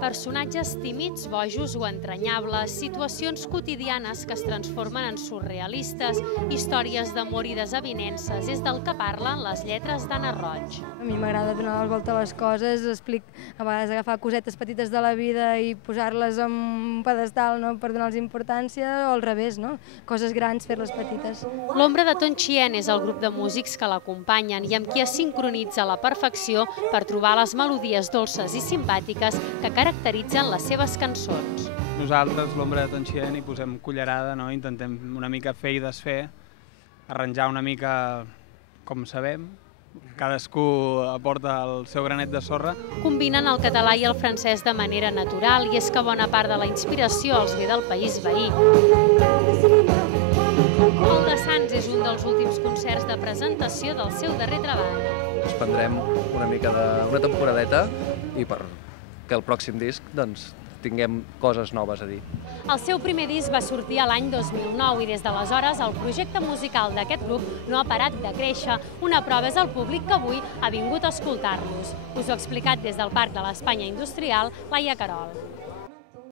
Personatges tímids, bojos o entranyables, situacions quotidianes que es transformen en surrealistes, històries d'amor i desavinences, és del que parlen les lletres d'Anna Roig. A mi m'agrada donar la volta a les coses, a vegades agafar cosetes petites de la vida i posar-les en un pedestal per donar-los importància, o al revés, coses grans, fer-les petites. L'Ombra de Ton Chien és el grup de músics que l'acompanyen i amb qui es sincronitza a la perfecció per trobar les melodies dolces i simpàtiques que caracteritzen les seves cançons. Nosaltres, l'Ombra de Ton Chien, hi posem cullerada, intentem una mica fer i desfer, arranjar una mica com sabem, cadascú aporta el seu granet de sorra. Combinen el català i el francès de manera natural i és que bona part de la inspiració els ve del país veí. El de Sants és un dels últims concerts de presentació del seu darrer treball. Ens prendrem una mica d'una temporadeta i perquè el pròxim disc tinguem coses noves a dir. El seu primer disc va sortir a l'any 2009 i des d'aleshores el projecte musical d'aquest grup no ha parat de créixer. Una prova és el públic que avui ha vingut a escoltar-los. Us ho ha explicat des del Parc de l'Espanya Industrial, Laia Querol.